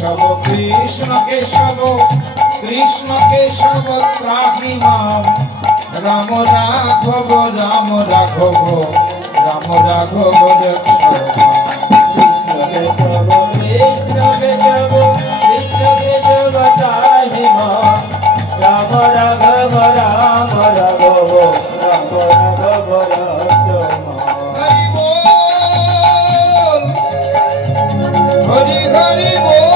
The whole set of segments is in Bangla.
কেশব কৃষ্ণ কেশব কৃষ্ণ কেশব ত্রাহি মাম রাম রাঘব রাম রাঘব রাম রাঘব কৃষ্ণ কেশব কৃষ্ণ কেশব ত্রাহি মাম রাম রাঘব রাম রাঘব রাম রাঘব হরি হরি বল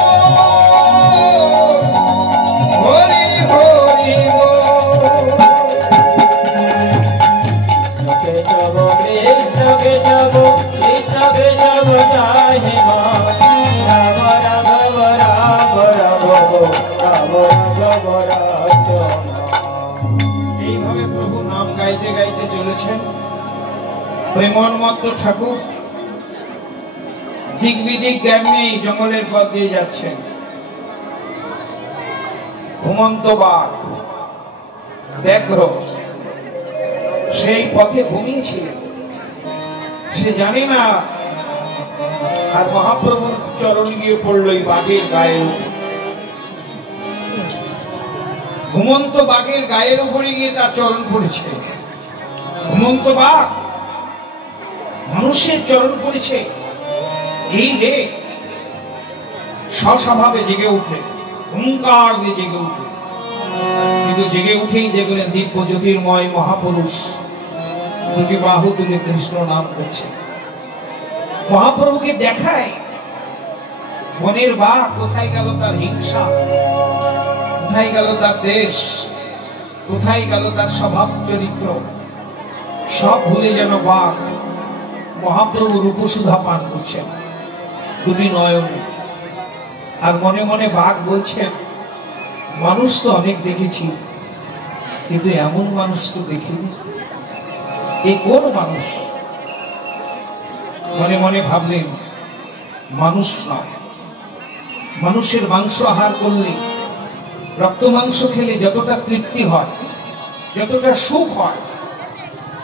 হরি হরি বল কেশব কৃষ্ণ কেশব কৃষ্ণ কেশব ত্রাহি মাম রাম রাঘব রাম রাঘব রাম রাঘব এইভাবে প্রভু নাম গাইতে গাইতে চলেছেন। প্রেমন্মত্ত ঠাকুর দিক বিদিক জ্ঞান নেই, জঙ্গলের পথ দিয়ে যাচ্ছেন। ঘুমন্ত বাঘ ব্যাঘ্র সেই পথে ঘুমিয়েছিলেন, সে জানে না। আর মহাপ্রভুর চরণ গিয়ে পড়ল এই বাঘের গায়ের উপর। ঘুমন্ত বাঘের গায়ের উপরে গিয়ে তার চরণ পড়েছে। ঘুমন্ত বাঘ মানুষের চরণ পড়েছে। এই যে স্বস্বভাবে জেগে উঠে, হুঙ্কার দিয়ে জেগে উঠে, কিন্তু জেগে উঠেই দেখলেন দিব্য জ্যোতির্ময় মহাপুরুষ দুটি বাহু তুলে কৃষ্ণ নাম করছে। মহাপ্রভুকে দেখায় বনের বাঘ কোথায় গেল তার হিংসা, কোথায় গেল তার দেশ, কোথায় গেল তার স্বভাব চরিত্র, সব ভুলে যেন বাঘ মহাপ্রভু রূপসুধা পান করছেন দুটি নয়ন। আর মনে মনে বাঘ বলছেন, মানুষ তো অনেক দেখেছি, কিন্তু এমন মানুষ তো দেখিনি। এই কোন মানুষ? মনে মনে ভাবলেন, মানুষ নয়। মানুষের মাংস আহার করলে, রক্ত মাংস খেলে যতটা তৃপ্তি হয়, যতটা সুখ হয়,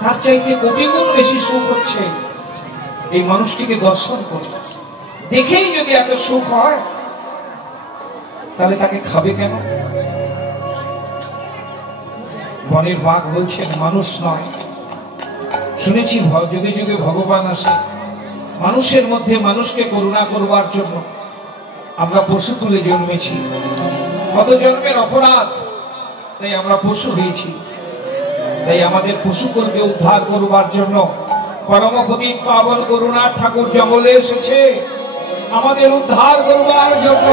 তার চাইতে কোটি গুণ বেশি সুখ হচ্ছে এই মানুষটিকে দর্শন করে। দেখেই যদি এত সুখ হয়, তাহলে তাকে খাবে কেন? বনের বাঘ বলছেন, মানুষ নয়। শুনেছি যুগে যুগে ভগবান আসে মানুষের মধ্যে মানুষকে করুণা করবার জন্য। আমরা পশু কুলে জন্মেছি, কত জন্মের অপরাধ, তাই আমরা পশু হয়েছি। তাই আমাদের পশুকুলকে উদ্ধার করবার জন্য পরম পতিত পাবন করুণার ঠাকুর জঙ্গলে এসেছে আমাদের উদ্ধার করবার জন্য।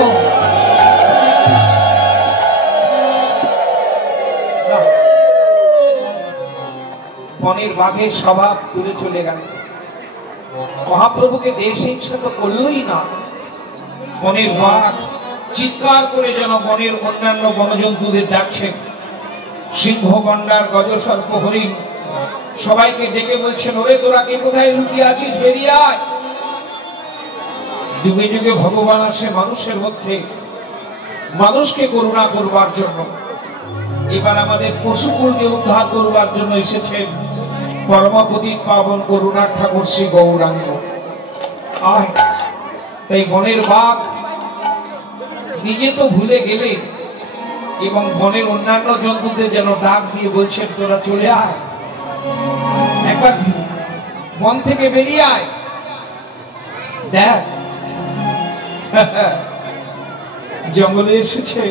বনের বাঘের স্বভাব দূরে চলে গেল। মহাপ্রভুকে দেশ হিংসা তো করলই না, বনের বাঘ চিৎকার করে যেন বনের অন্যান্য বনজন্তুদের ডাকছেন। সিংহ, গন্ডার, গজসর্প, হরিণ সবাইকে ডেকে বলছেন, ওরে তোরা কে কোথায় লুকিয়ে আছিস, বেরিয়ে আয়। যুগে যুগে ভগবান আসে মানুষের মধ্যে মানুষকে করুণা করবার জন্য। এবার আমাদের পশুকুলকে উদ্ধার করবার জন্য এসেছেন পরম পতিত পাবন করুণার ঠাকুর শ্রী গৌরাঙ্গ। আয়, তাই বনের বাঘ নিজে তো ভুলে গেলে এবং বনের অন্যান্য জন্তুদের যেন ডাক দিয়ে বলছেন, তোরা চলে আয়, একবার বন থেকে বেরিয়ে আয়, দেখ জঙ্গলে এসেছে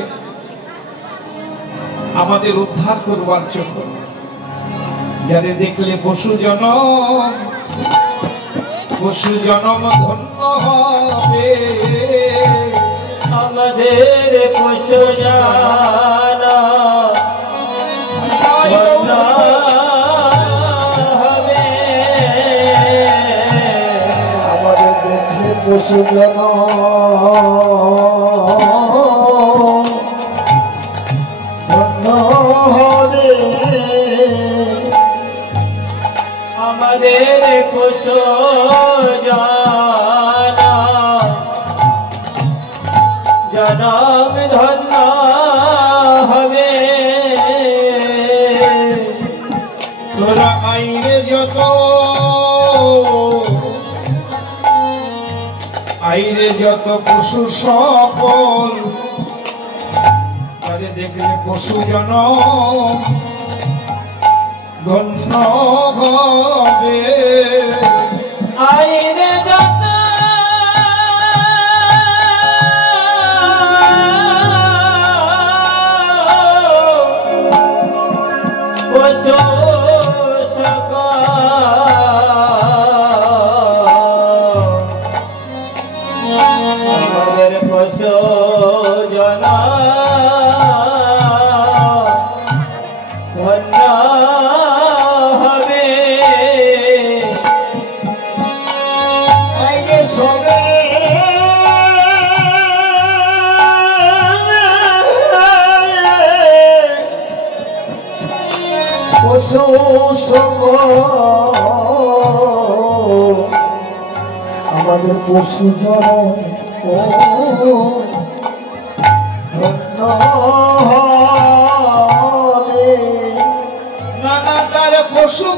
আমাদের উদ্ধার করবার জন্য। যাদের দেখলে পশু জনম ধন্য হবে, আমাদের পশু জানা হবে, আমাদের দেখলে পশু জানা ধন্য হবে, আমাদের পশু জানা জনম ধন্য হবে। তোরা আইরে যত পশু সকল তারে দেখলে পশু জন ধন্য হবে। আইরে যত পশু সকল পশু জনা ধন্য হবে। সবে পশু সকল আমাদের পশু জন ধন্য হবে। নানা তার পশু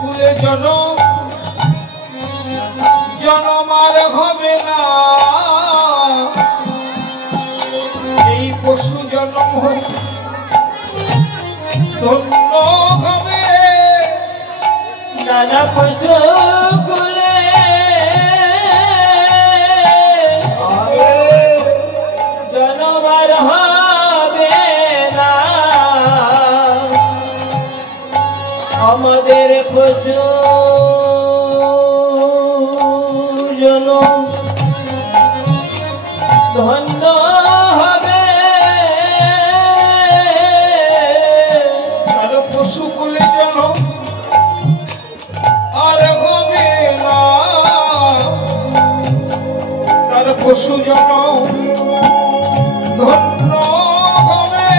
কুলে জনম আর হবে না। এই পশু জনম ধন্য হবে। নানা পশু কুলে জনবার হবে না। আমাদের পশু জনম ধন্য হবে। আর পশু কুলে জনম আর হবে না। তার পশু জনম ধন্য হবে।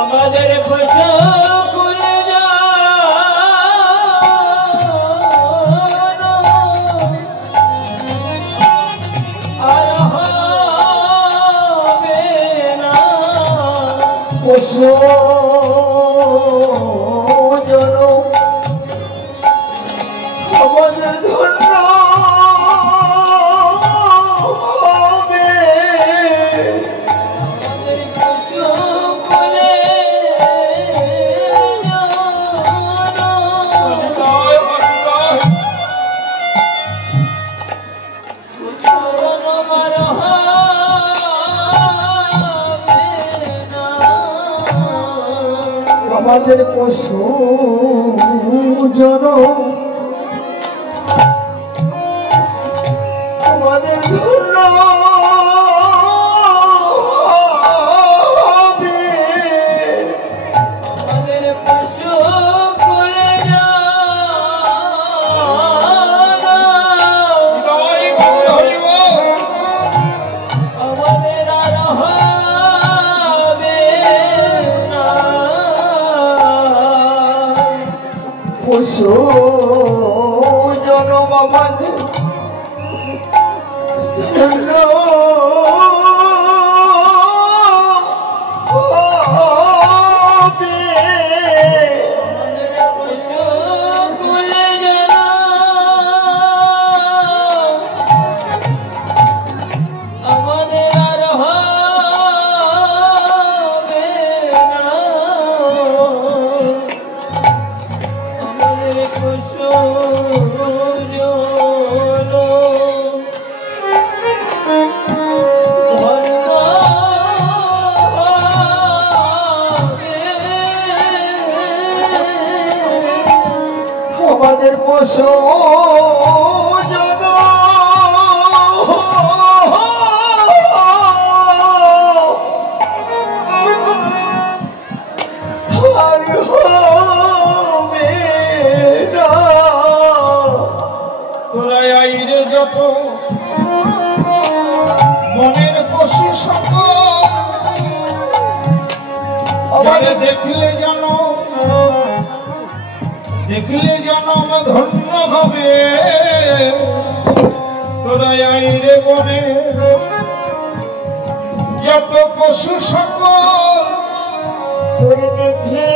আমাদের পশু কুলে আর হবে না। পশু জন আমাদের ধন্য হবে। আমাদের পশু কুলে জনবার হবে না। আমাদের পশু জন আমাদের ধন্য হবে। আমাদের পশু কুলে আমাদের আর হবে না। পশু জনম আমাদের ধন্য হবে। আমাদের পশু কুলে আমাদের আর হবে না। আমাদের পশু আমাদের পশু জন আর হবে না। তোরা আইরে যত মনের পশু সকল যারে দেখলে জনম ধন্য হবে। তোরা আইরে বনে যত পশু সকল তোরে দেখলে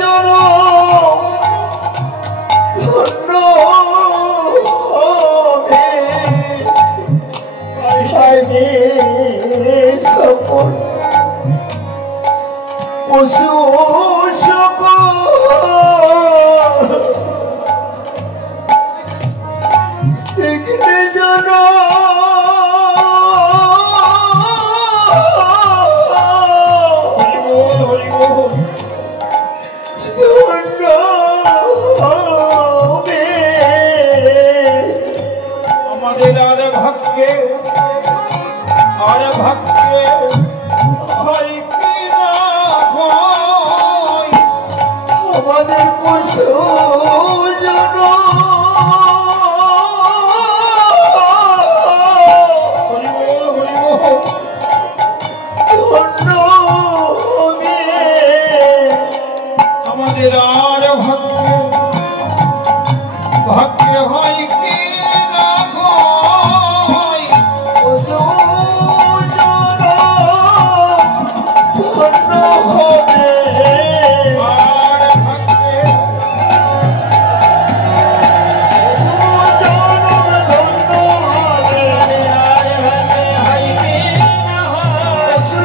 জন রে সকল পশু সকল দেখলে জানো আমাদের আর ভাগ্যে হয় কি না হয়, আমাদের পশু জন ধন্য হবে আমাদের আর ভাগ্যে হয় কি না হয়, পশু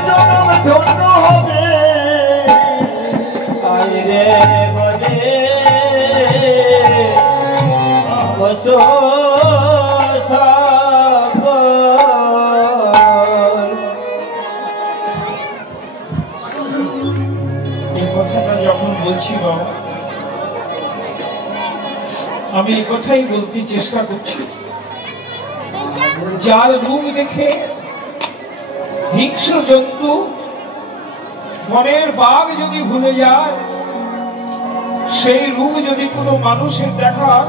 জন ধন্য হবে আর ভাগ্যে এই কথাটা যখন বলছি বাবা, আমি এই কথাই বলতে চেষ্টা করছি, যার রূপ দেখে হিংস্র জন্তু বনের বাঘ যদি ভুলে যায়, সেই রূপ যদি কোনো মানুষের দেখার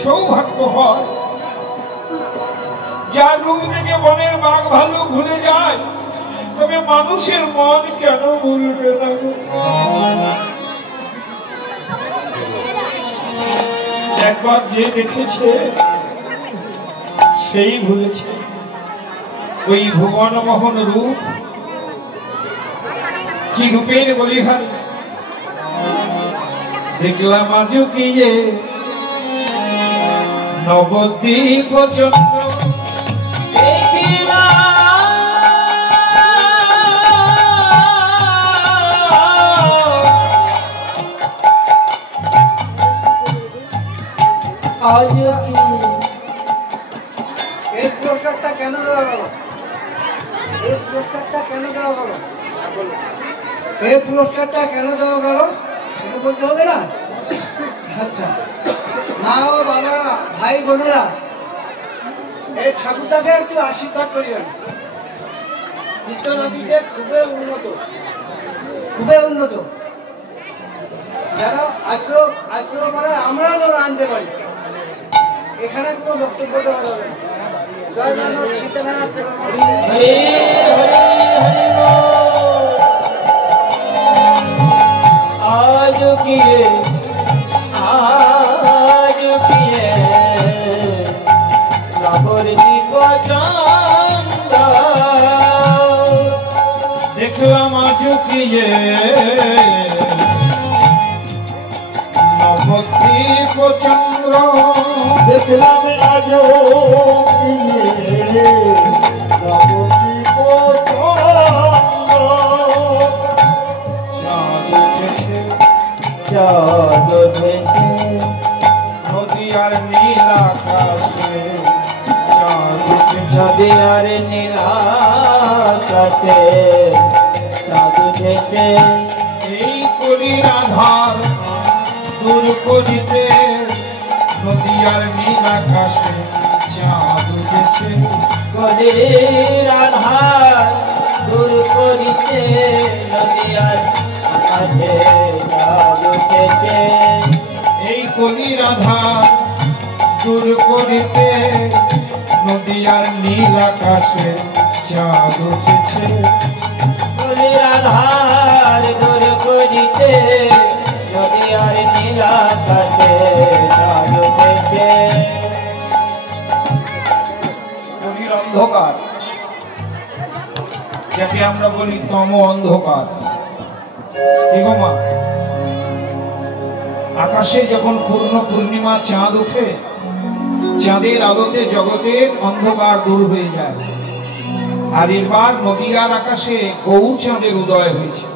সৌভাগ্য হয়, যার রূপ দেখে বনের বাঘ ভালুক ভুলে যায়, তবে মানুষের মন কেন ভুলবে না? একবার যে দেখেছে সেই ভুলেছে ওই ভুবন মোহন রূপ, কি রূপের বলিহারি। দেখলাম আজও কি যে নবদ্বীপ চন্দ্র, আজ কি এই পুরস্কারটা কেন দেওয়া হলো? এই পুরস্কারটা কেন দেওয়া হলো? এই পুরস্কারটা কেন দেওয়া গেল এটা বলতে হবে না? আচ্ছা, মা ও বাবা, ভাই বোনেরা, এই ঠাকুরটাকে একটু আশীর্বাদ করিবেন। চিত্তনদীতে খুবই উন্নত, যারা আশ্রয় করে আমরা যেন আনতে পারি, এখানে কোনো বক্তব্য দেওয়া যাবে না। জয় জগন্নাথ, সীতানারায়ণ সেবা করুন। आज किए नवद्वीप चंद्र, দেখলাম আজও কি যে নবদ্বীপ চন্দ্র, দেখলাম আজও কি নবদ্বীপ चाँद उठेছে নদী আর নীল আকাশে, नदी और नील आकाशे चाँद उठেছে, এই কলির আধার দূর করিতে নদী আর নীল আকাশে চাঁদ উঠেছে। কলির আধার দূর করিতে নদী আর আকাশে চাঁদ উঠেছে, এই কলির আধার দূর করিতে নদী আর নীল আকাশে চাঁদ উঠেছে। কলির আধার দূর করিতে নদী আর নীল আকাশে চাঁদ উঠেছে। কলির অন্ধকার, যাকে আমরা বলি তম অন্ধকার, ঠিক মা? আকাশে যখন পূর্ণ পূর্ণিমা চাঁদ ওঠে, চাঁদের আলোতে জগতের অন্ধকার দূর হয়ে যায়। আর এবার নদীয়ার আকাশে গৌর চাঁদের উদয় হয়েছে,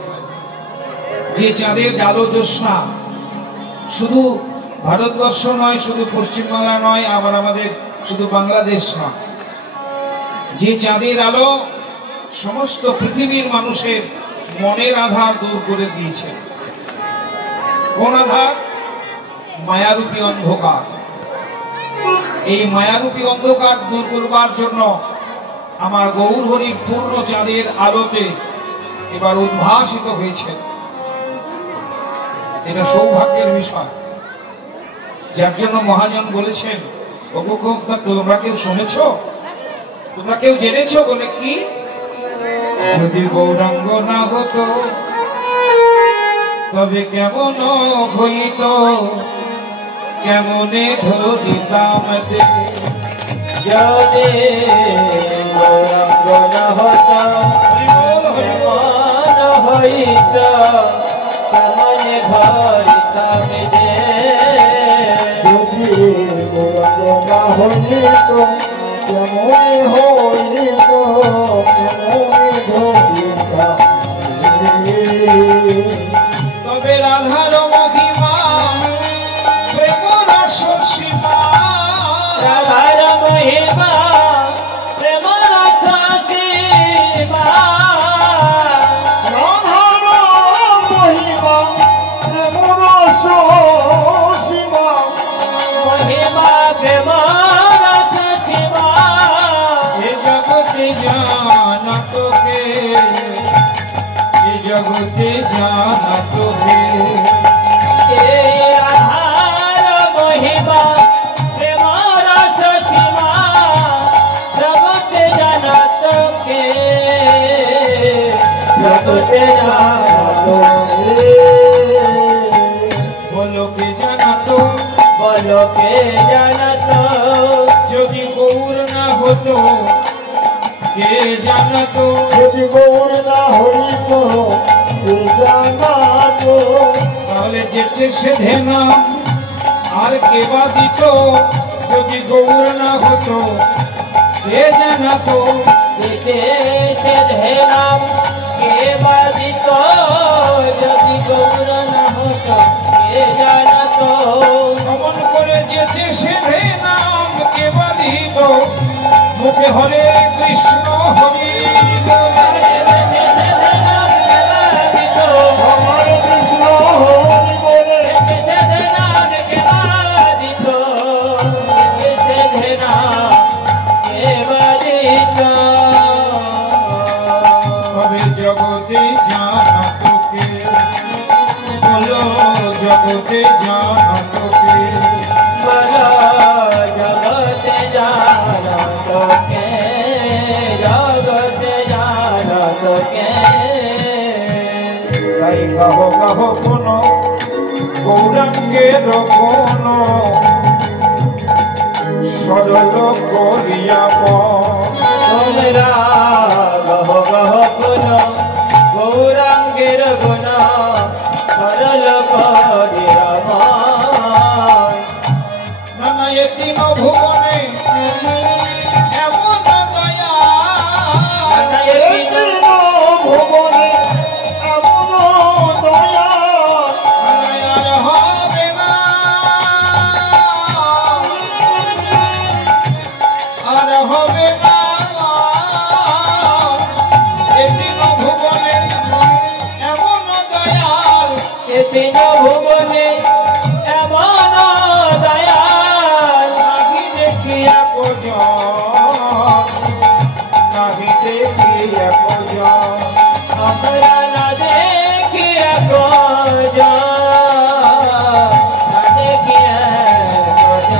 যে চাঁদের জালো জ্যোৎস্না শুধু ভারতবর্ষ নয়, শুধু পশ্চিমবাংলা নয়, আবার আমাদের শুধু বাংলাদেশ নয়, যে চাঁদের আলো সমস্ত পৃথিবীর মানুষের মনের আধার দূর করে দিয়েছে। কোন আধার? মায়ারূপী অন্ধকার। এই মায়ারূপী অন্ধকার দূর করবার জন্য আমার গৌর হরি পূর্ণ চাঁদের আলোতে এবার উদ্ভাসিত হয়েছে। এটা সৌভাগ্যের বিষয়, যার জন্য মহাজন বলেছেন, তোমরা কেউ শুনেছ, তোমরা কেউ জেনেছ? বলে কি, যদি গৌরাঙ্গ না হতো তবে কেমন হইত, কেমনে ধরিতাম দে। যদি গৌরাঙ্গ না হতো কেমন হইত, কেমনে ধরিতাম দে। যদি গৌরাঙ্গ না হইত কেমন হইত, কেমন ধরিতাম দে। তবে রাধার মহিমা প্রেম রস সীমা, রাধার মহিমা প্রেম রস সীমা, রাধার মহিমা প্রেম রস সীমা, মহিমা প্রেম রস সীমা। এ জগতে জানত কে, এ জগতে জানত কে। এই রাধার মহিমা প্রেম রস সীমা, জগতে জানত কে, জগতে জানত কে। বলো কে জানত, বলো কে জানত, যদি গৌর না হতো কে জানত। যদি গৌর না হইত কে জানাত, তাহলে যেতে সেধে নাম আর কে বা দিত, যদি গৌর না হতো কে জানাতো। দিতে সে নাম কে বাদিত, যদি গৌর না হতো কে জানত। অমন করে যেতে সেধে নাম কে বা দিত, মুখে হরে কৃষ্ণ হরি আমার কৃষ্ণ হরি বলে তবে জগতে জানাতো কে, বলো জগতে জানাতো কে। জগতে জানত কে, জগতে জানত কে। তাই গাহ গাহ কোন গৌরাঙ্গের কোন সরল করিয়া তোমরা গহ গহ গুণ গৌরাঙ্গের গুণ সরল করিয়া নানা এতিম ভুবনে এমন দয়া, ভুবনে এমন দয়া, আর হবে না, আর হবে না। এতিম ভুবনে এমন দয়াল, তিন ভুবনে এমন দয়াল, নাহি দেখিয়া কোজন, নাহি দেখিয়া কোজন। আমরা না দেখিয়া গোজ, না দেখিয়া গোজ।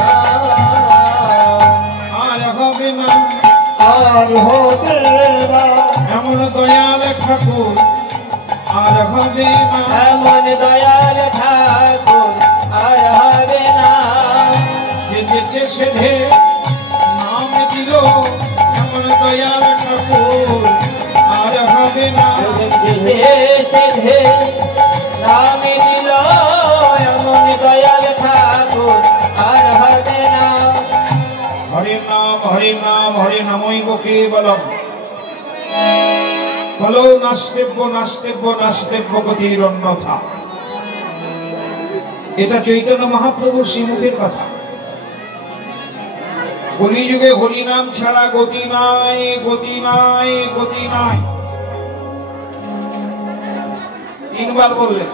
আর হবে না আর হবে না এমন দয়াল ঠাকুর, আর হবে না। এমন দয়াল ঠাকুর আর হবে না। যেতে সেধে নাম দিল এমন দয়াল ঠাকুর, আর হবে না। সেধে নাম দিল এমন দয়াল ঠাকুর আর হবে না। হরে নাম হরে নাম হরে নামই কেবলম। বলো নাস্তেব্য নাস্তেব্য নাস্তেব্য গতির অন্যথা। এটা চৈতন্য মহাপ্রভুর শ্রীমুখের কথা। কলিযুগে হরিনাম ছাড়া গতি নাই, গতি নাই, গতি নাই। তিনবার বললেন,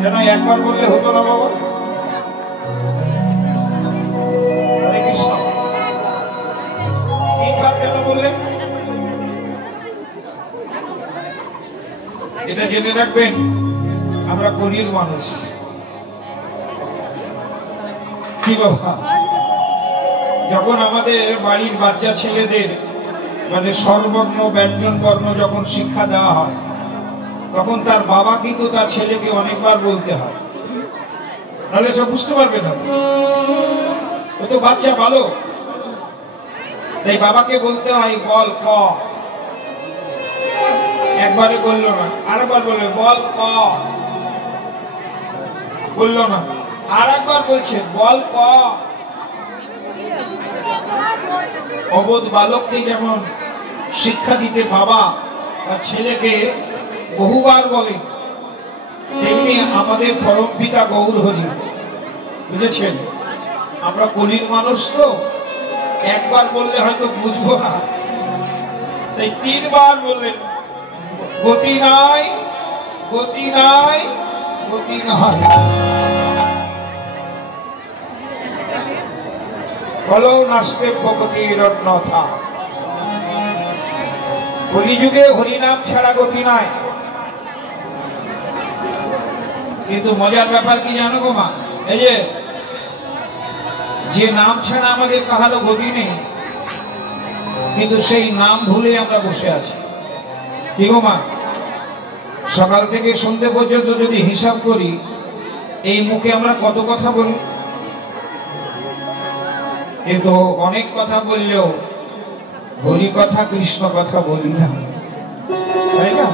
যেন একবার বললে হতো না বাবা? হরে কৃষ্ণ। তিনবার কেন বললেন? এটা জেনে রাখবেন, আমরা কলির মানুষ। কি বাবা, যখন আমাদের বাড়ির বাচ্চা ছেলেদের মানে স্বরবর্ণ ব্যঞ্জন বর্ণ যখন শিক্ষা দেওয়া হয়, তখন তার বাবা কিন্তু তার ছেলেকে অনেকবার বলতে হয়, নাহলে সব বুঝতে পারবে না। ও তো বাচ্চা ভালো, তাই বাবাকে বলতে হয় বল ক। একবারে বললো না, আরেকবার বলবে বল ক, বললো না, আর একবার বলছে বল ক। অবোধ বালককে যেমন শিক্ষা দিতে বাবা তার ছেলেকে বহুবার বলে, তেমনি আমাদের পরম পিতা গৌর হরি, বুঝেছেন? আমরা কলির মানুষ তো, একবার বললে হয়তো বুঝবো না, তাই তিনবার বললেন গতি নাই, গতি নাই, গতি নাই। বলো নাস্তেব্য গতির অন্যথা। কলিযুগে হরিনাম ছাড়া গতি নাই। কিন্তু মজার ব্যাপার কি জানো গো মা? এই যে নাম ছাড়া আমাদের কাহারও গতি নেই, কিন্তু সেই নাম ভুলে আমরা বসে আছি। কি গো মা? সকাল থেকে সন্ধ্যে পর্যন্ত যদি হিসাব করি, এই মুখে আমরা কত কথা বলি, কিন্তু অনেক কথা বললেও হরি কথা কৃষ্ণ কথা বলি না, তাই না?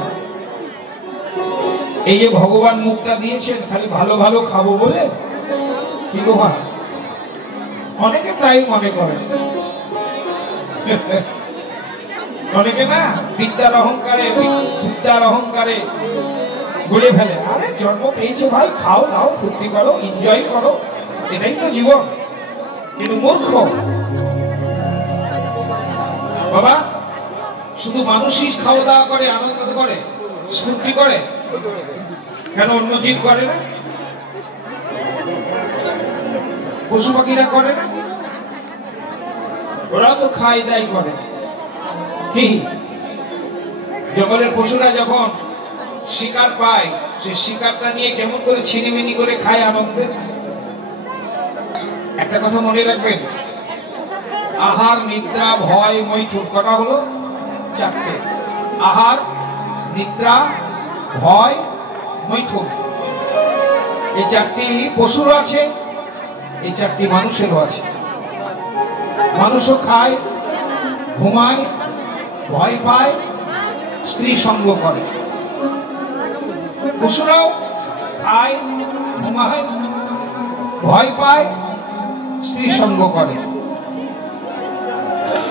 এই যে ভগবান মুখটা দিয়েছেন খালি ভালো ভালো খাবো বলে, কি গো মা? অনেকে তাই মনে করে, অনেকে না বিদ্যার অহংকারে বলে ফেলে, আরে জন্ম পেয়েছো ভাই, খাও দাও, ফুর্তি করো, এনজয় করো, এটাই তো জীবন। কিন্তু মূর্খ বাবা, শুধু মানুষই খাওয়া দাওয়া করে, আনন্দ করে, স্ফূর্তি করে, কেন অন্য জীব করে না? পশু পাখিরা করে না? ওরাও তো খাই দাই করে। কি জঙ্গলের পশুরা যখন শিকার পায়, সে শিকারটা নিয়ে কেমন করে ছিনিমিনি করে খায় আনন্দে। একটা কথা মনে রাখবেন, আহার, নিদ্রা, ভয়, মৈথুন, কটা হলো? চারটে। আহার, নিদ্রা, ভয়, মৈথুন, এই চারটি পশুরও আছে, এই চারটি মানুষেরও আছে। মানুষও খায়, ঘুমায়, ভয় পায়, স্ত্রী সঙ্গ করে। পশুরাও খায়, ঘুমায়, ভয় পায়, স্ত্রী সঙ্গ করে।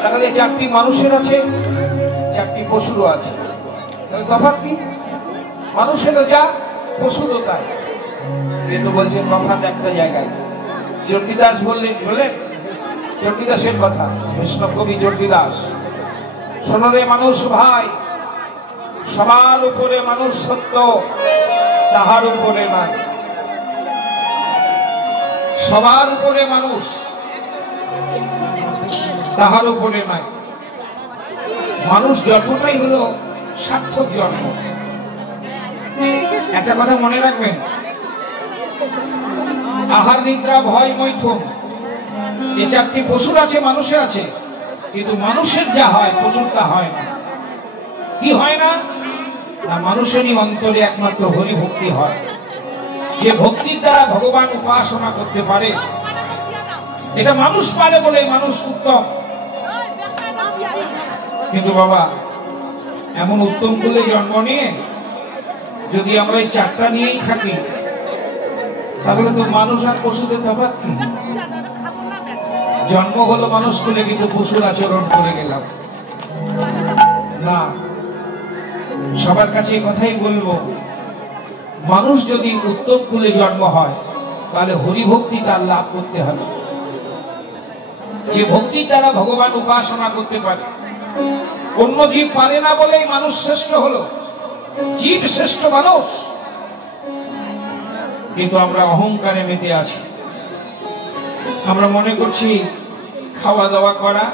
তাহলে চারটি মানুষের আছে, চারটি পশুরও আছে। তফাৎ কি? মানুষেরও যা, পশুরও তাই। কিন্তু বলছেন তফাৎ একটা জায়গায়। চণ্ডীদাস বললেন চণ্ডীদাসের কথা, বৈষ্ণব কবি চণ্ডীদাস, শোনো রে মানুষ ভাই, সবার উপরে মানুষ সত্য, তাহার উপরে নাই। সবার উপরে মানুষ, তাহার উপরে নাই। মানুষ জন্মটাই হলো সার্থক জন্ম। একটা কথা মনে রাখবেন, আহার, নিদ্রা, ভয়, মৈথুন, এই চারটি পশুর আছে, মানুষের আছে, কিন্তু মানুষের যা হয় পশুর তা হয় না। কি হয় না? না, মানুষেরই অন্তরে একমাত্র হরি ভক্তি হয়। যে ভক্তির দ্বারা ভগবান উপাসনা করতে পারে, এটা মানুষ পারে বলে মানুষ উত্তম। কিন্তু বাবা, এমন উত্তম কুলে জন্ম নিয়ে যদি আমরা এই চারটা নিয়েই থাকি, তাহলে তো মানুষ আর পশুদের তফাৎ কি? জন্ম হলো মানুষ কুলে, কিন্তু পশুর আচরণ করে গেলাম। না, সবার কাছে এই কথাই বলবো, মানুষ যদি উত্তম কুলে জন্ম হয় তাহলে হরিভক্তি তার লাভ করতে হবে। যে ভক্তির দ্বারা ভগবান উপাসনা করতে পারে, অন্য জীব পারে না বলেই মানুষ শ্রেষ্ঠ হলো, জীব শ্রেষ্ঠ মানুষ। কিন্তু আমরা অহংকারে মেতে আছি। আমরা মনে করছি খাওয়া দাওয়া করা,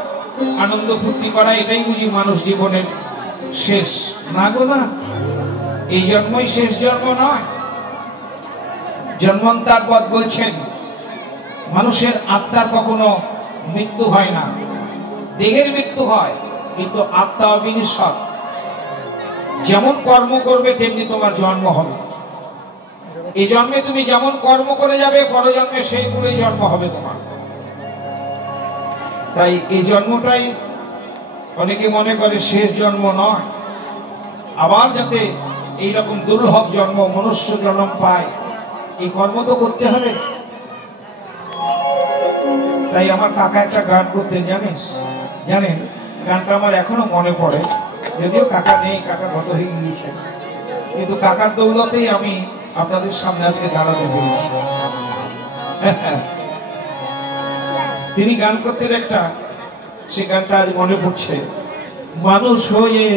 আনন্দ ফুর্তি করা, এটাই বুঝি মানুষ জীবনের শেষ। না গো না, এই জন্মই শেষ জন্ম নয়। জন্মান্তর পদ বলছেন মানুষের আত্মার কখনো মৃত্যু হয় না, দেহের মৃত্যু হয় কিন্তু আত্মা অবিনশ্বর। যেমন কর্ম করবে তেমনি তোমার জন্ম হবে। এই জন্মে তুমি যেমন কর্ম করে যাবে, পরজন্মে সেই করে জন্ম হবে তোমার। তাই এই জন্মটাই অনেকে মনে করে শেষ জন্ম নয়, আবার যাতে এইরকম দুর্লভ জন্ম মনুষ্য জন্ম পায়, এই কর্ম তো করতে হবে। তাই আমার কাকা একটা গান করতেন, জানেন গানটা আমার এখনো মনে পড়ে, যদিও কাকা নেই, কাকা গত হয়ে গিয়েছেন, কিন্তু কাকার দৌলতেই আমি আপনাদের সামনে আজকে দাঁড়াতে পেরেছি। তিনি গান করতেন একটা, সে গানটা আজ মনে পড়ছে। মানুষ হয়ে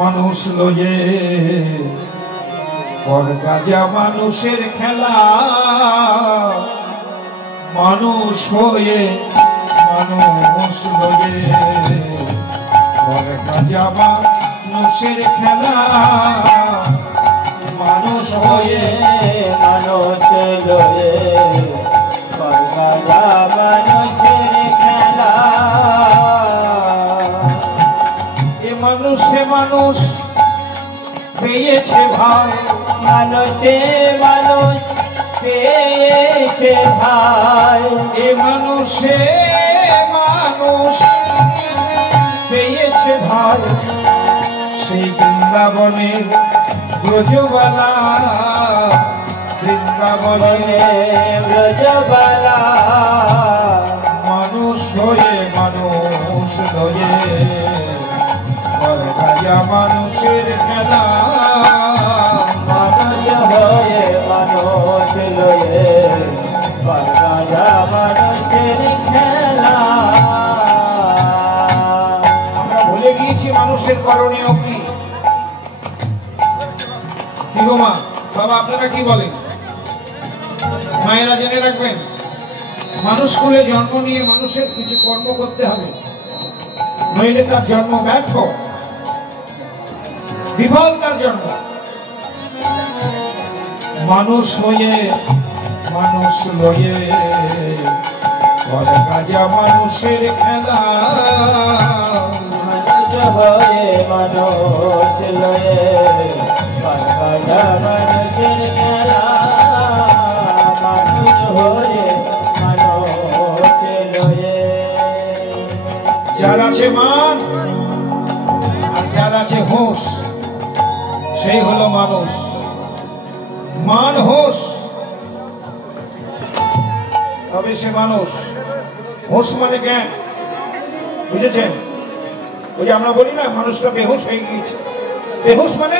মানুষ লয়ে পরগাজা মানুষের খেলা, মানুষ হয়ে মানুষ লয়ে পরগাজা মানুষের খেলা, মানুষ হয়ে মানুষ লয়ে পরগাজা মানুষের খেলা। এ মানুষে মানুষ পেয়েছে ভাই, মানুষে মানুষ পেয়েছে ভাই। এ মানুষে মানুষ পেয়েছে ভাই, সেই বৃন্দাবনের ব্রজবালা, বৃন্দাবনের ব্রজবালা। মানুষ হয়ে মানুষ লয়ে পরগাজা মানুষের খেলা, মানুষ হয়ে মানুষ লয়ে পরগাজা মানুষের খেলা। আমরা ভুলে গিয়েছি মানুষের করণীয় কি। কি গো মা, বাবা আপনারা কি বলেন? মায়েরা জেনে রাখবেন, মানুষ কুলে জন্ম নিয়ে মানুষের কিছু কর্ম করতে হবে, নইলে তার জন্ম ব্যর্থ, বিফল তার জন্ম। মানুষ হয়ে মানুষ লয়ে পরগাজা মানুষের খেলা, মানুষ হয়ে মানুষ লয়ে পরগাজা মানুষের খেলা। মানুষ হয়ে মানুষ লয়ে। যার আছে মান আর যার আছে হোশ, সেই হলো মানুষ। মান হোশ, তবে সে মানুষ। হোশ মানে জ্ঞান, বুঝেছেন? ওই যে আমরা বলি না মানুষটা বেহুশ হয়ে গিয়েছে, বেহুশ মানে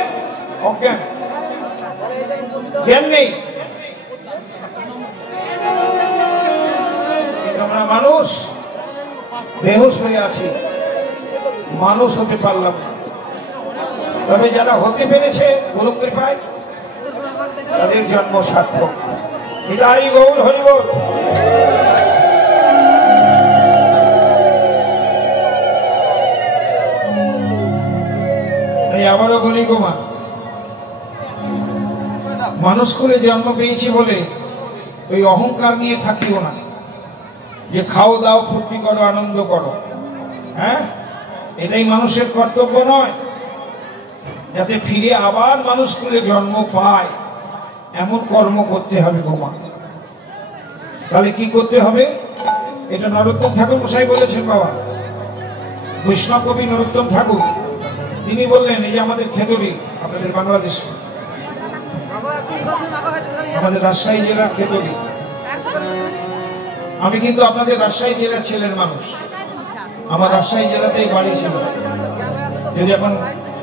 অজ্ঞান, জ্ঞান নেই। কিন্তু আমরা মানুষ বেহুশ হয়ে আছি, মানুষ হতে পারলাম না। তবে যারা হতে পেরেছে গুরু কৃপায়, তাদের জন্ম সার্থক। বিদায়ী গৌর হরিবল। তাই আবারও বলি গো মা, মানুষ করে জন্ম পেয়েছি বলে ওই অহংকার নিয়ে থাকিও না যে খাও দাও ফুর্তি করো আনন্দ করো। হ্যাঁ, এটাই মানুষের কর্তব্য নয়। যাতে ফিরে আবার মানুষ করে জন্ম পায় এমন কর্ম করতে হবে গো মা। তাহলে কি করতে হবে? এটা নরোত্তম ঠাকুর মশাই বলেছেন বাবা, বৈষ্ণব কবি নরোত্তম ঠাকুর, তিনি বললেন এই যে আমাদের খেতড়ি, আপনাদের বাংলাদেশে, আমাদের রাজশাহী জেলার খেতড়ি, আমি কিন্তু আপনাদের রাজশাহী জেলার ছেলের মানুষ, আমার রাজশাহী জেলাতেই বাড়ি ছিল। যদি এখন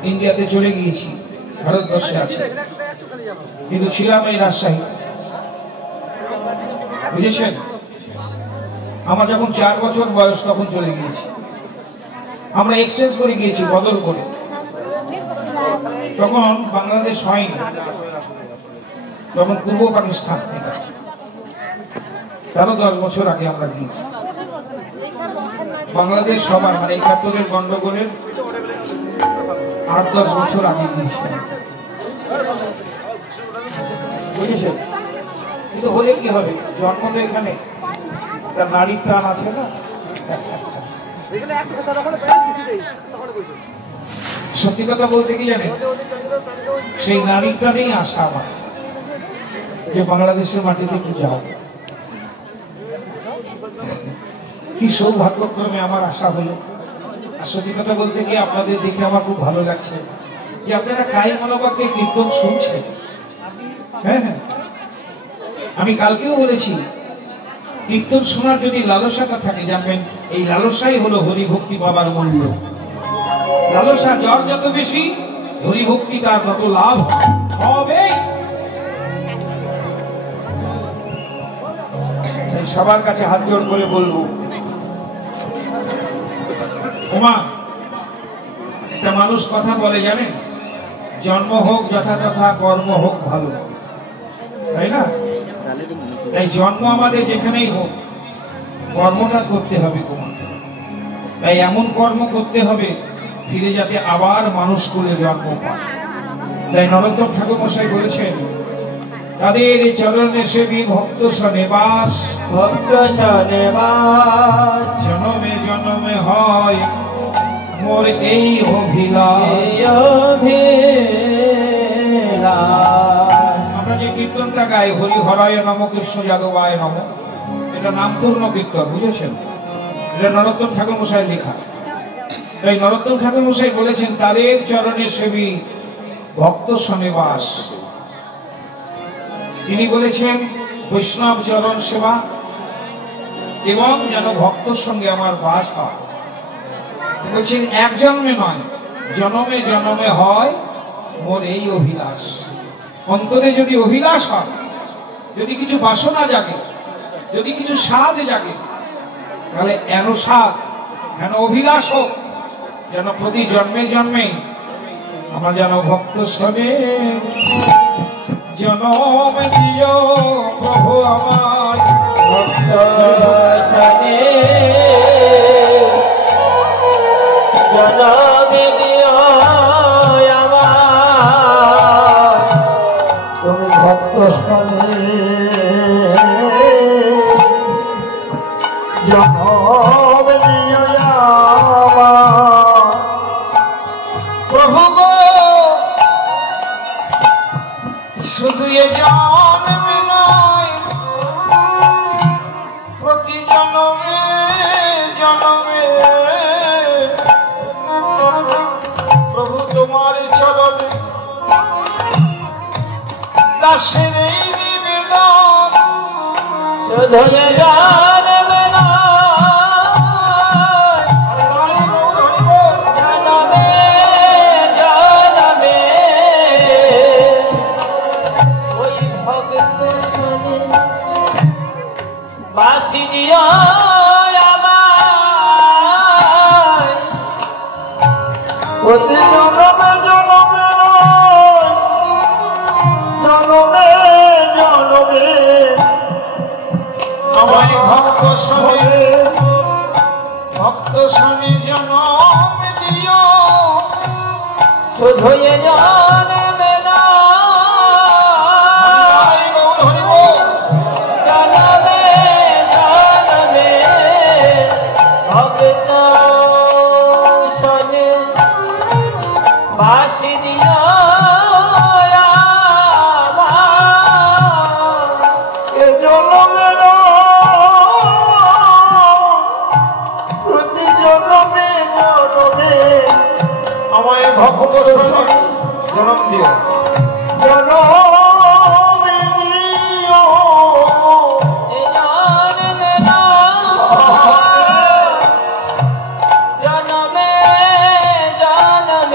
ইন্ডিয়াতে চলে গিয়েছি, ভারতবর্ষে আছে, কিন্তু ছিলাম এই রাজশাহী, বুঝেছেন? আমার যখন 4 বছর বয়স তখন চলে গিয়েছি। আমরা এক্সচেঞ্জ করে গিয়েছি, বদল করে। তখন বাংলাদেশ হয়নি, তখন পূর্ব পাকিস্তান থেকে। 10 বছর আগে আমরা গিয়েছি। বাংলাদেশ সবার মানে 71-এর গন্ডগোলের 8-10 বছর আগে গিয়েছি, বুঝেছেন? কিন্তু হলে কি হবে, জন্ম তো এখানে, তার নারী প্রাণ আছে না। সত্যি কথা বলতে কি জানেন, সেই নারী প্রাণেই আশা আমার যে বাংলাদেশের মাটিতে একটু যাও। কি সৌভাগ্যক্রমে আমার আশা হলো। আর সত্যি কথা বলতে গিয়ে আপনাদের দেখে আমার খুব ভালো লাগছে যে আপনারা কায় মনোবাক্যে কীর্তন শুনছেন। হ্যাঁ হ্যাঁ, আমি কালকেও বলেছি, কীর্তন শোনার যদি লালসাটা থাকে, জানবেন এই লালসাই হলো হরিভক্তি পাবার মূল্য। লালসা জ্বর যত বেশি, হরিভক্তি তার তত লাভ হবে। সবার কাছে হাত জোড় করে বলবো, ওমা, একটা মানুষ কথা বলে জানেন, জন্ম হোক যথাযথা, কর্ম হোক ভালো, তাই না? তাই জন্ম আমাদের যেখানেই হোক, কর্মটা করতে হবে তোমার। তাই এমন কর্ম করতে হবে ফিরে যাতে আবার মানুষ করে জন্ম পায়। তাই নরোত্তম ঠাকুর মশাই বলেছেন, তাদের চরণে সেবী ভক্ত সনেবাস, ভক্ত সনেবাস, জনমে জনমে হয় মোর এই অভিলাষ। আমরা যে কীর্তনটা গাই, হরি হরায় নম, কৃষ্ণ যাদবায় নম, এটা নামপূর্ণ কীর্তন, বুঝেছেন? এটা নরোত্তম ঠাকুর মশাই লেখা। তাই নরোত্তম ঠাকুর মশাই বলেছেন, তাদের চরণে সেবী ভক্ত সনেবাস। তিনি বলেছেন বৈষ্ণব চরণ সেবা এবং যেন ভক্তর সঙ্গে আমার বাস হয়। বলছেন এক জন্মে নয়, জনমে জনমে হয় মোর এই অভিলাষ। অন্তরে যদি অভিলাষ হয়, যদি কিছু বাসনা জাগে, যদি কিছু স্বাদ জাগে, তাহলে এন স্বাদ, এন অভিলাষ হোক যেন প্রতি জন্মে জন্মে আমার যেন ভক্ত শোনে। জনম দিও প্রভু আমার, ভক্ত শোনে, জনম দিও আমার, তুমি ভক্ত স্থানে জনম দিও আমার। প্রভু গো শুধু এ জন্মে নয়, প্রতি জন্মে জন্মে প্রভু তোমার চরণে দাসের এই নিবেদন। শুধু জানবে না, জানবে জানবে ওই ভক্ত শোনে, বাসি দিও আমায়, প্রতি জনমে জনমে নয়, জনমে জনমে আমায় ভক্ত শোনে, ভক্ত শোনে জনম দিও। শুধু জানবে না, জানবে জানবে ভক্ত শোনে, বাসি দিও আমার। এ জনমে প্রতি জনমে জনমে আমায় ভক্ত শোনে জনম দিও। জনমে দিও। জানবে না, জানবে জানবে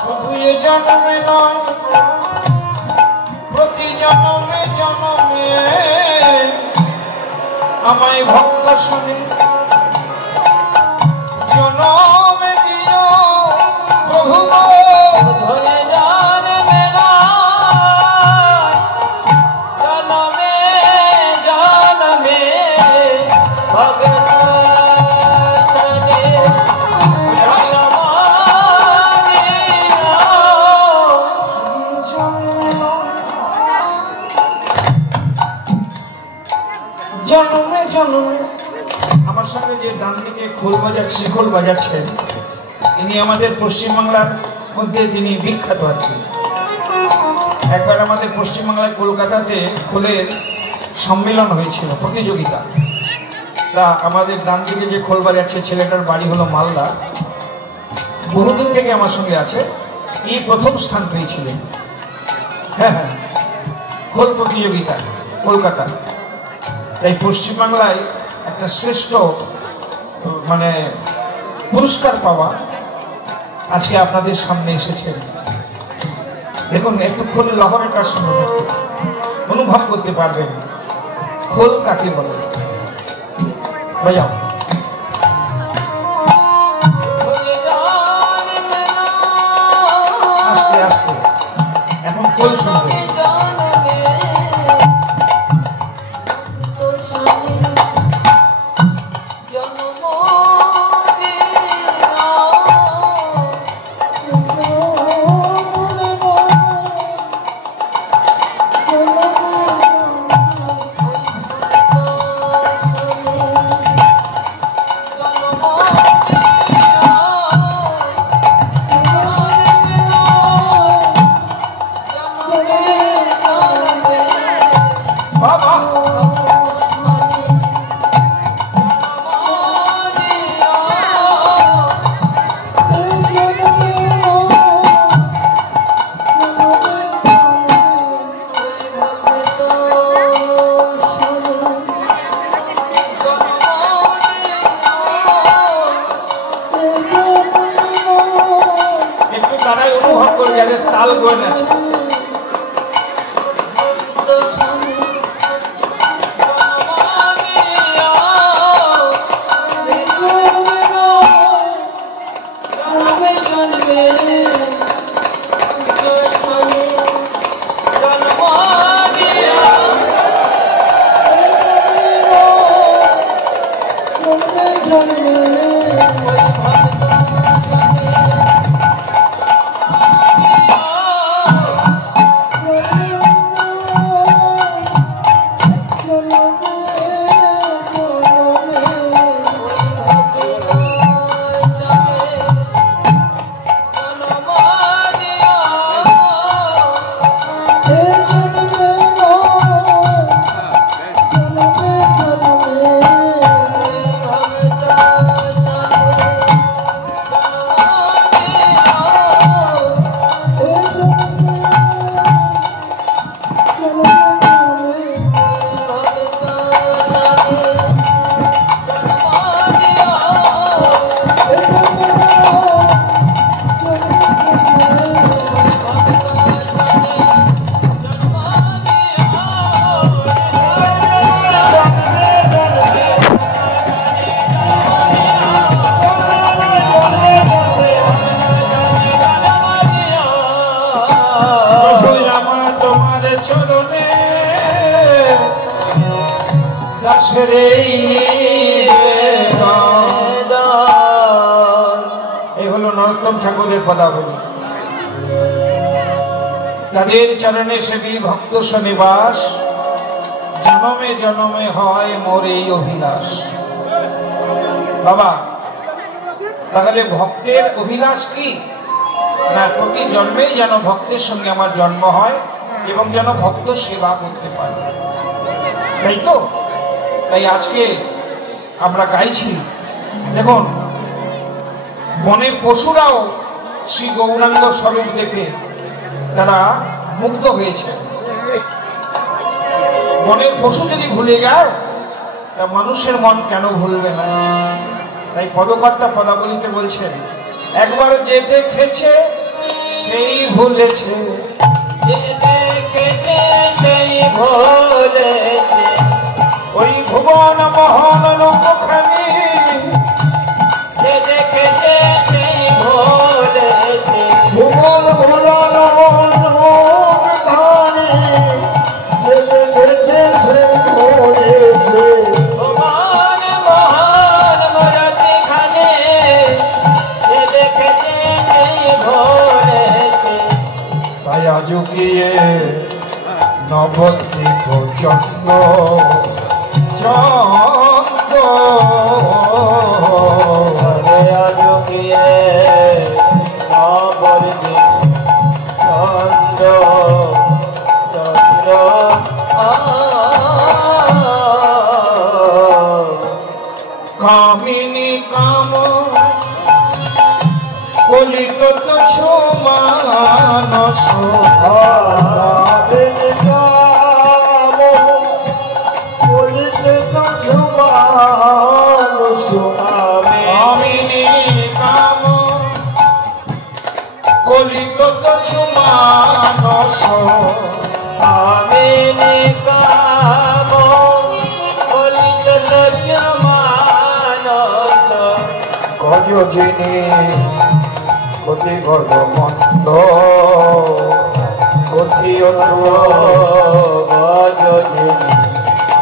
শুধু এ জন্মে নয়, প্রতি জন্মে জন্মে আমায় ভক্ত শুনে জনমে দিও প্রভু গো। ধরে জানবে না জনমে জনমে ভগত সনে জন্মে জন্মে। আমার সঙ্গে যে ডান দিকে খোল বাজাচ্ছে, শিখল বাজাচ্ছেন, ইনি আমাদের পশ্চিমবাংলার মধ্যে যিনি বিখ্যাত আর কি। একবার আমাদের পশ্চিমবাংলায় কলকাতাতে খোলের সম্মেলন হয়েছিল, প্রতিযোগিতা। তা আমাদের ডান দিকে যে খোল বাজাচ্ছে ছেলেটার বাড়ি হলো মালদা, বহুদিন থেকে আমার সঙ্গে আছে। এই প্রথম স্থান পেয়েছিলেন, হ্যাঁ হ্যাঁ, খোল প্রতিযোগিতা কলকাতা। তাই পশ্চিমবাংলায় একটা শ্রেষ্ঠ মানে পুরস্কার পাওয়া আজকে আপনাদের সামনে এসেছেন। দেখুন একটুখানি লহরের শুনুন, অনুভব করতে পারবেন খোল কাকে বলে। বাজাও। আস্তে আস্তে এখন খোল শুনবে। তাল গোয়েন আছে। এই হলো নরোত্তম ঠাকুরের পদাবলী। তাদের চরণে সেবী ভক্ত সনিবাস, জনমে জনমে হয় মোর এই অভিলাষ। বাবা, তাহলে ভক্তের অভিলাষ কি? না, প্রতি জন্মেই যেন ভক্তের সঙ্গে আমার জন্ম হয় এবং যেন ভক্ত সেবা করতে পারে, তাই তো? তাই আজকে আমরা গাইছি। দেখুন, বনের পশুরাও শ্রী গৌরাঙ্গ স্বরূপ দেখে তারা মুগ্ধ হয়েছে। বনের পশু যদি ভুলে যায় তা মানুষের মন কেন ভুলবে না? তাই পদকর্তা পদাবলিতে বলছেন, একবার যে দেখেছে সেই ভুলেছে, যে দেখেছে সেই ভুলেছে, ওই ভুবন মোহন লোকখানি যে দেখেছে সেই ভুলেছে, ভুবন ভুলান ধানি দেখেছে সে ভুলেছে, ভুবন মোহন মূরতিখানি যে দেখেছে সেই ভুলেছে। তাই আজ গিয়ে নবদ্বীপ চন্দ্র চন্দ্র আরে আজ গিয়ে নবদ্বীপ চন্দ্র চন্দ্র কামিনী কাম কলিত তুচ্ছ মানস কামিনী কাম কলিত তুচ্ছ মানস আমিনি কাম কলিত মানস, গজ যিনি গতি গজ মন্দ গতি গজনি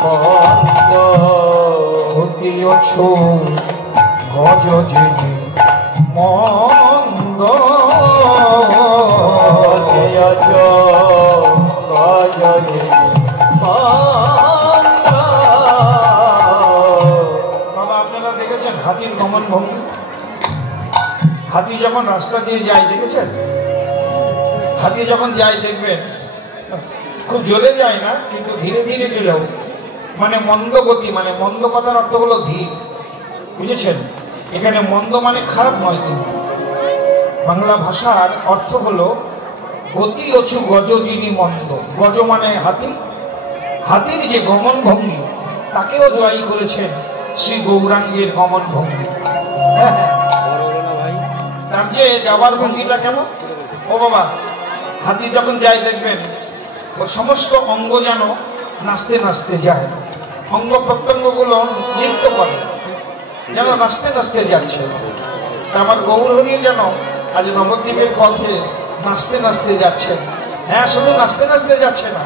মন্দ, গতি অছু গজ যিনি মন্দ গজ গজনি মন্দ। বাবা আপনারা দেখেছেন হাতির গমন ভঙ্গি? হাতি যখন রাস্তা দিয়ে যায় দেখেছেন? হাতি যখন যায় দেখবেন খুব জোরে যায় না, কিন্তু ধীরে ধীরে গেলেও মানে মন্দ গতি, মানে মন্দ কথার অর্থ হলো ধীর, বুঝেছেন? এখানে মন্দ মানে খারাপ নয়, কিন্তু বাংলা ভাষার অর্থ হলো গতি অছু গজ যিনি মন্দ। গজ মানে হাতি, হাতির যে গমন ভঙ্গি তাকেও জয়ী করেছেন শ্রী গৌরাঙ্গের গমন ভঙ্গি। হ্যাঁ হ্যাঁ, তার যে যাবার ভঙ্গিটা কেমন? ও বাবা, হাতি যখন যায় দেখবেন ওর সমস্ত অঙ্গ যেন নাচতে নাচতে যায়, অঙ্গ প্রত্যঙ্গগুলো নৃত্য করে, যেন নাচতে নাচতে যাচ্ছে। তা আমার গৌরহরি যেন আজ নবদ্বীপের পথে নাচতে নাচতে যাচ্ছেন। হ্যাঁ, শুধু নাচতে নাচতে যাচ্ছে না,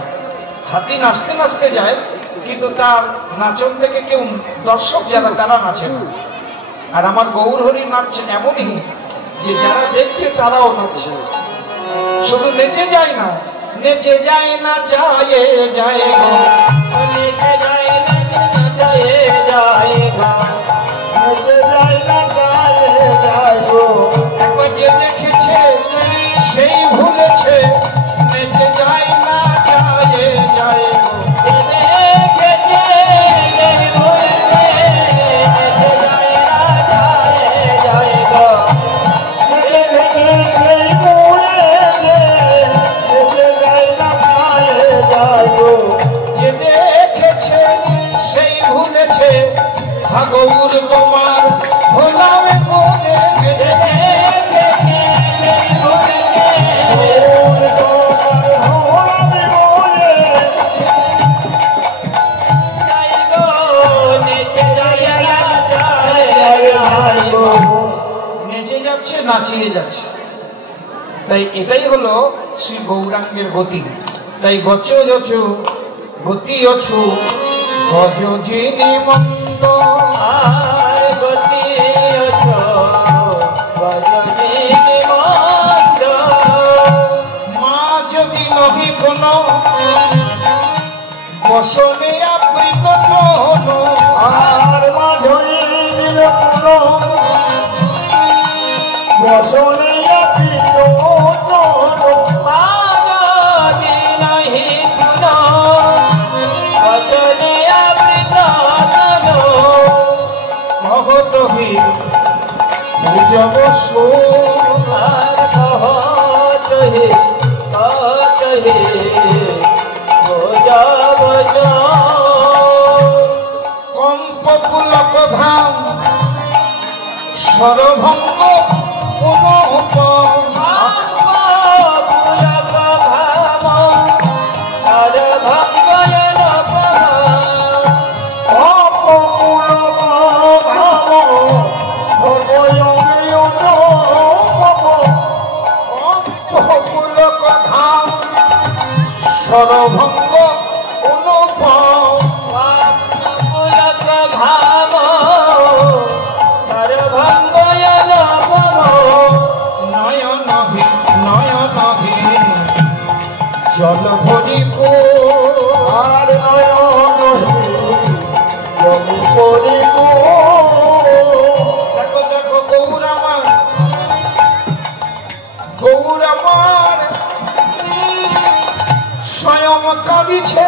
হাতি নাচতে নাচতে যায়, কিন্তু তার নাচন দেখে কেউ দর্শক যারা তারা নাচে না। আর আমার গৌরহরি নাচছে এমনই যে যারা দেখছে তারাও নাচছে, শুধু নেচে যায় না, নেচে যায় না চায়ে যায় গো, নেচে যায় না যায় যায় গো, নেচে যায় না যায় যায় গো, একবার যে দেখেছে সেই ভুলেছে, নেচে যায় না চায়ে যায় গো, যে দেখেছে সেই ভুলেছে, নেচে যায় না যায় যায় গো, নেচে সেই ভুলেছে, নেচে যায় না যায় যায় গো, যে দেখেছে সেই ভুলেছে, ভাগৌর তোমার ভোলাম বলে যে দেখেছে সেই ভুলেছে, আমি বলে যায় গো, নেচে যায় না যায় যায় গো। নেচে যাচ্ছে, নাচিয়ে যাচ্ছে। তাই এটাই হলো শ্রী গৌরাঙ্গের গতি। তাই গচ যচু গতি অছু গজ যিনি মন্দ, আর গতি অছো গজনি মন্দ, মা যদি নহি কোন বসনে আবৃত জন, আর মাঝই দিল পুনো বসনে আপিত পাগলি নাহি শুনো গজনি আবৃত তনো, ভগতহি পূজব আর কহতহি কহতহি বোঝা বোঝা, কংস পুলক ধাম সরভঙ্গ অনুপম সরভঙ্গ অনুপম নয়নহে নয়নহে জল ভরিব আর নয়নহে জল ভরিব। দেখো দেখো গৌর আমার স্বয়ং কাঁদিছে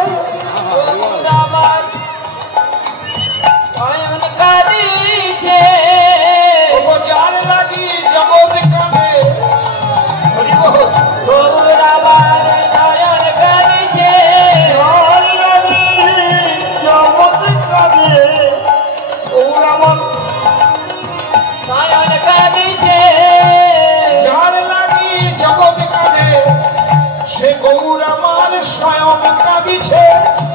যার লাগি জগৎ কাঁদে যার লাগি জগৎ কাঁদে সে গৌর আমার স্বয়ং কাঁদিছে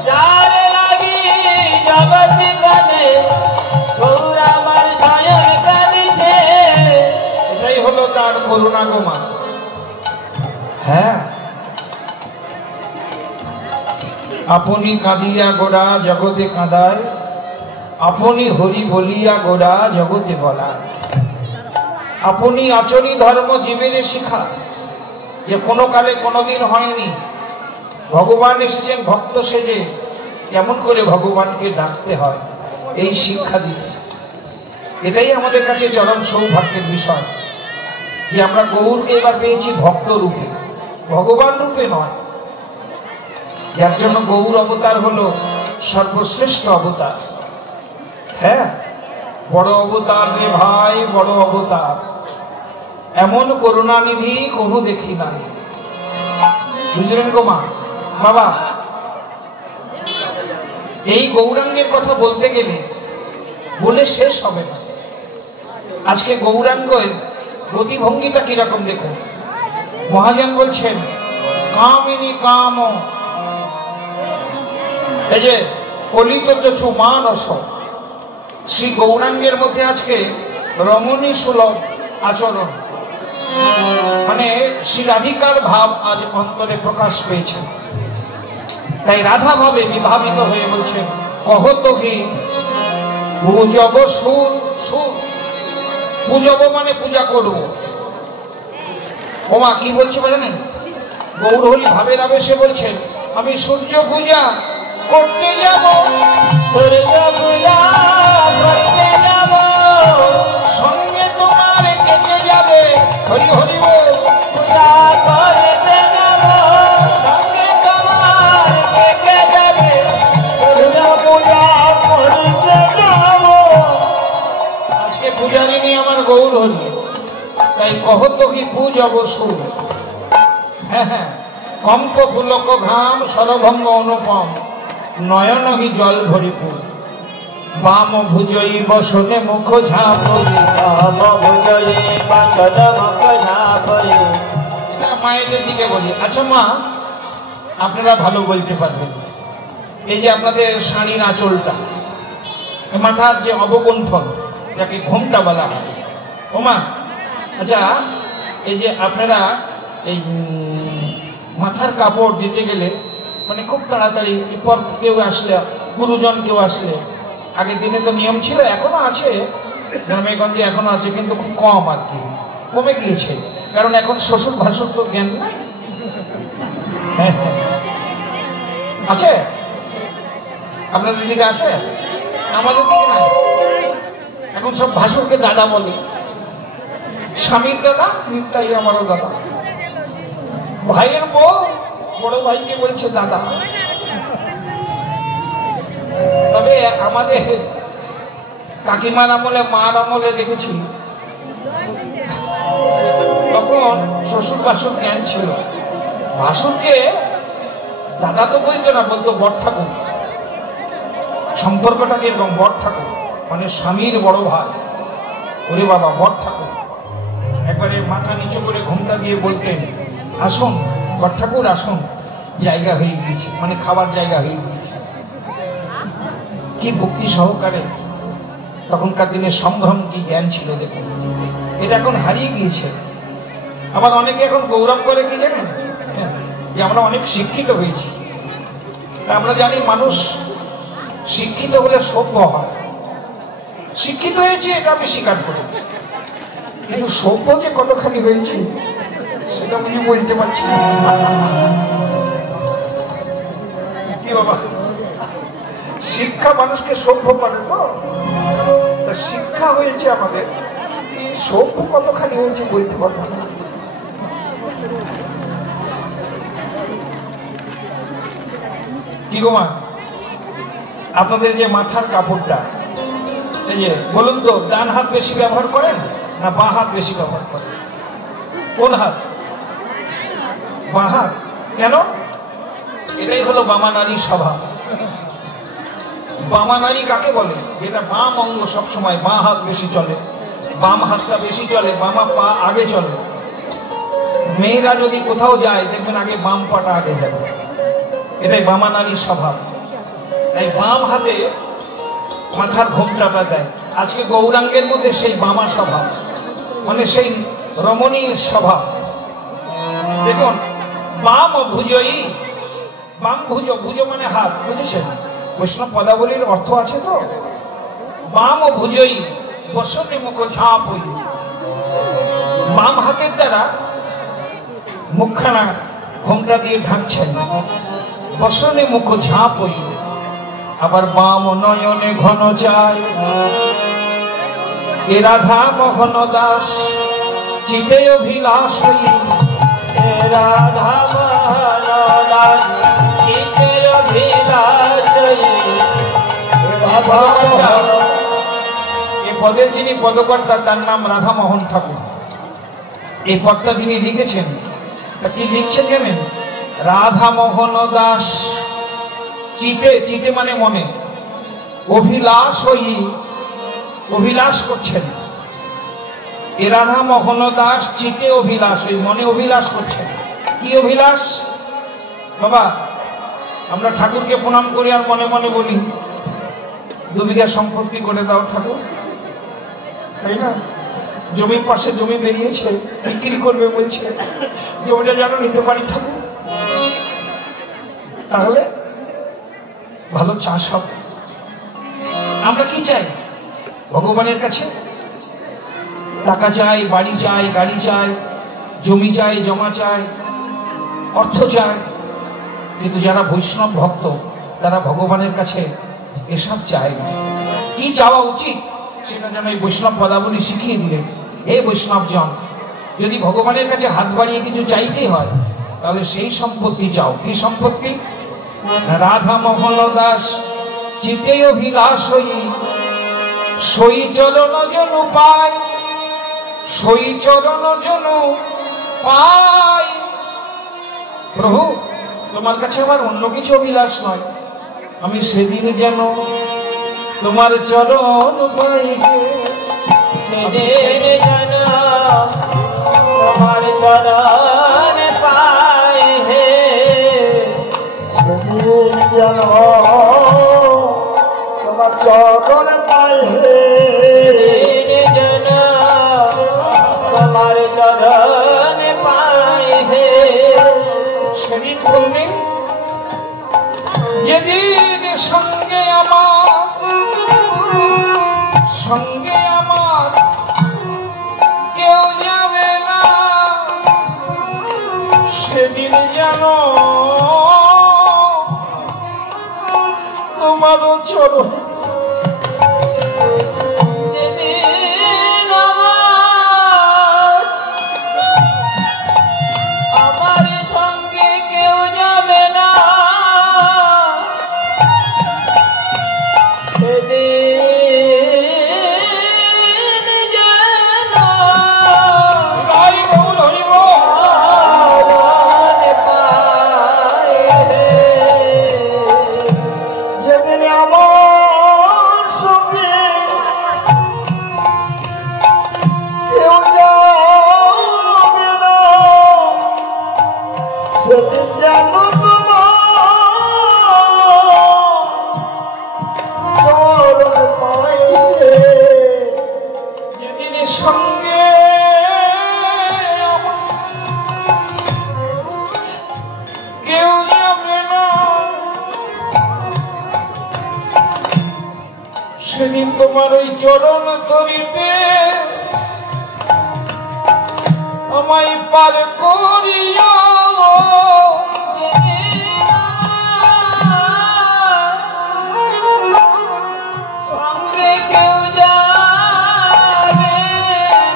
যার লাগি জগৎ কাঁদে গৌর আমার স্বয়ং কাঁদিছে। এটাই হলো তার করুণা গোমা। হ্যাঁ, আপনি কাঁদিয়া গোড়া জগতে কাঁদায়, আপনি হরি বলিয়া গোড়া জগতে বলায়। আপনি আচরি ধর্ম জীবের শিখা, যে কোনো কালে কোনোদিন হয়নি। ভগবান এসেছেন ভক্ত সেজে, কেমন করে ভগবানকে ডাকতে হয় এই শিক্ষা দিতে। এটাই আমাদের কাছে চরম সৌভাগ্যের বিষয় যে আমরা গৌরকে এবার পেয়েছি ভক্ত রূপে, ভগবান রূপে নয়। যার জন্য গৌর অবতার হলো সর্বশ্রেষ্ঠ অবতার। হ্যাঁ, বড় অবতার রে ভাই, বড় অবতার, এমন করুণানিধি কবু দেখি নাই। বুঝলেন গো মা বাবা? এই গৌরাঙ্গের কথা বলতে গেলে বলে শেষ হবে না। আজকে গৌরাঙ্গের গতিভঙ্গিটা কিরকম দেখুন। মহাজন বলছেন কামিনী কাম, এই যে কলিত চু মানস। শ্রী গৌরাঙ্গের মধ্যে আজকে রমণী সুলভ আচরণ, মানে শ্রী রাধিকার ভাব আজ অন্তরে প্রকাশ পেয়েছে। তাই রাধা ভাবে বিভাবিত হয়ে বলছেন কহত কি পূজব সুর। সুর পূজব মানে পূজা করব। ওমা কি বলছে জানেন? গৌরহরি ভাবের আবেশে বলছেন আমি সূর্য পূজা করতে যাব, সূর্য পূজা করতে যাব, সঙ্গে তোমার কেটে যাবে হরি হরি বল। পূজা করতে যাব, সঙ্গে তোমার কেটে যাবে, সূর্য পূজা করতে যাব। আজকে পূজারিনী আমার গৌরহরি, তাই কহত কি পূজব সুর। হ্যাঁ হ্যাঁ, কম্প পুলক ঘাম সরভঙ্গ অনুপম, নয়ন হি জল ভরিপুর। বাম ভুজই বসনে মুখ ঝাঁপরি। মায়েদের দিকে বলি, আচ্ছা মা আপনারা ভালো বলতে পারবেন, এই যে আপনাদের শাড়ির আঁচলটা, মাথার যে অবগুণ্ঠন যাকে ঘোমটা বলা হয়, ও মা আচ্ছা এই যে আপনারা এই মাথার কাপড় দিতে গেলে মানে খুব তাড়াতাড়ি পর কেউ আসলে, গুরুজন কেউ আসলে, আগের দিনে তো নিয়ম ছিল, এখনো আছে গ্রামেগঞ্জে, এখনো আছে কিন্তু খুব কম আর কি, কমে গিয়েছে। কারণ এখন শ্বশুর ভাসুর তো জ্ঞান নাই। আছে আপনাদের দিকে আছে? আমাদের দিকে নাই। এখন সব ভাসুরকে দাদা বলে, স্বামীর দাদা নিতাই আমারও দাদা, ভাইয়ের বউ বড় ভাইকে বলছে দাদা। তবে আমাদের কাকিমার আমলে, মার আমলে দেখেছি তখন শ্বশুর বাসুর জ্ঞান ছিল। ভাসুরকে দাদা তো বলতো না, বলতো বর ঠাকুর। সম্পর্কটা কিরকম? বর ঠাকুর। মানে স্বামীর বড় ভাই, ওরে বাবা বড় ঠাকুর একবারে মাথা নিচু করে ঘুমটা দিয়ে বলতেন, আসুন বড় ঠাকুর আসুন, জায়গা হয়ে গিয়েছে, মানে খাবার জায়গা হয়ে গিয়েছে। কি ভক্তি সহকারে তখনকার দিনে সম্ভ্রম কি জ্ঞান ছিল দেখুন, এটা এখন হারিয়ে গিয়েছে। আবার অনেকে এখন গৌরব করে কি জানেন, যে আমরা অনেক শিক্ষিত হয়েছি। আমরা জানি মানুষ শিক্ষিত হলে সভ্য হয়, শিক্ষিত হয়েছে এটা আমি স্বীকার করি, কিন্তু সভ্য যে কতখানি হয়েছে সেটা আমি বলতে পারছি না। কি বাবা, শিক্ষা মানুষকে সভ্য করে, তো শিক্ষা হয়েছে আমাদের, সভ্য কতখানি হয়েছে বলতে পারবো না। কি গো মা, আপনাদের যে মাথার কাপড়টা, এই যে বলুন তো, ডান হাত বেশি ব্যবহার করেন না বাঁ হাত বেশি ব্যবহার করেন? কোন হাত? বাঁ হাত। কেন? এটাই হলো বামা নারী স্বভাব। বামা নারী কাকে বলে? যেটা বাম অঙ্গ সবসময় বাঁ হাত বেশি চলে, বাম হাতটা বেশি চলে, বামা পা আগে চলে। মেয়েরা যদি কোথাও যায় দেখবেন আগে বাম পাটা আগে যাবে, এটাই বামা নারী স্বভাব। তাই বাম হাতে মাথার ঘোমটাটা দেয়। আজকে গৌরাঙ্গের মধ্যে সেই বামা স্বভাব, মানে সেই রমণীর স্বভাব। দেখুন, বাম ভুজই, বাম ভুজ, ভুজ মানে হাত, বুঝেছেন? বৈষ্ণব পদাবলীর অর্থ আছে তো। বাম ভুজই বসনে মুখ ঝাঁপ হই, বাম হাতের দ্বারা মুখখানা ঘোমটা দিয়ে ঢাকছেন, বসনে মুখ ঝাঁপ হই। আবার বাম নয়নে ঘন চায়, এ রাধা মোহন দাস চিতে অভিলাষ হই, এ রাধা মোহন দাস চিতে অভিলাষ হই। এই পদের যিনি পদকর্তা তার নাম রাধা মোহন ঠাকুর। এই পদটা যিনি লিখেছেন, তা কি লিখছেন জানেন? রাধা মোহন দাস চিতে, চিতে মানে মনে, অভিলাষ হই, অভিলাষ করছেন। এ রাধা মোহন দাস চিতে অভিলাষ হই, মনে অভিলাষ করছেন। কি অভিলাষ? বাবা, আমরা ঠাকুরকে প্রণাম করি আর মনে মনে বলি 2 বিঘা সম্পত্তি করে দাও ঠাকুর, তাই না? জমির পাশে জমি বেরিয়েছে, বিক্রি করবে বলছে, জমিটা যেন নিতে পারি ঠাকুর, তাহলে ভালো চাষ হবে। আমরা কি চাই ভগবানের কাছে? টাকা চাই, বাড়ি চাই, গাড়ি চাই, জমি চাই, জমা চাই, অর্থ চাই। কিন্তু যারা বৈষ্ণব ভক্ত তারা ভগবানের কাছে এসব চায় না। কি চাওয়া উচিত সেটা যেন এই বৈষ্ণব পদাবলী শিখিয়ে দিলেন। হে বৈষ্ণব জন, যদি ভগবানের কাছে হাত বাড়িয়ে কিছু চাইতে হয় তাহলে সেই সম্পত্তি চাও। কি সম্পত্তি? রাধা মোহন দাস চিতে অভিলাষ হই, সই চরণ জন পাই, সই চরণ জন পাই। প্রভু, তোমার কাছে আমার অন্য কিছু অভিলাষ নয়, আমি সেদিন যেন তোমার চরণ পাই, সেদিন যেন তোমার চরণ পাই হে। সেদিন যেন তোমার চরণ পাই হে, সেদিন যেন তোমার চরণ পাই হে। সেদিন বলবে যেদিন সঙ্গে আমার, সঙ্গে আমার কেউ যাবে না, সেদিন যেন তোমারও চরণ। যেদিন আমার সঙ্গে কেউ যাবে না, সেদিন যেন গাই গৌর হরিব। চরণ পাই হে। যেদিন আমার তোমার ওই চরণ তরিতে আমায় পার করিও সঙ্গে কেউ যাবে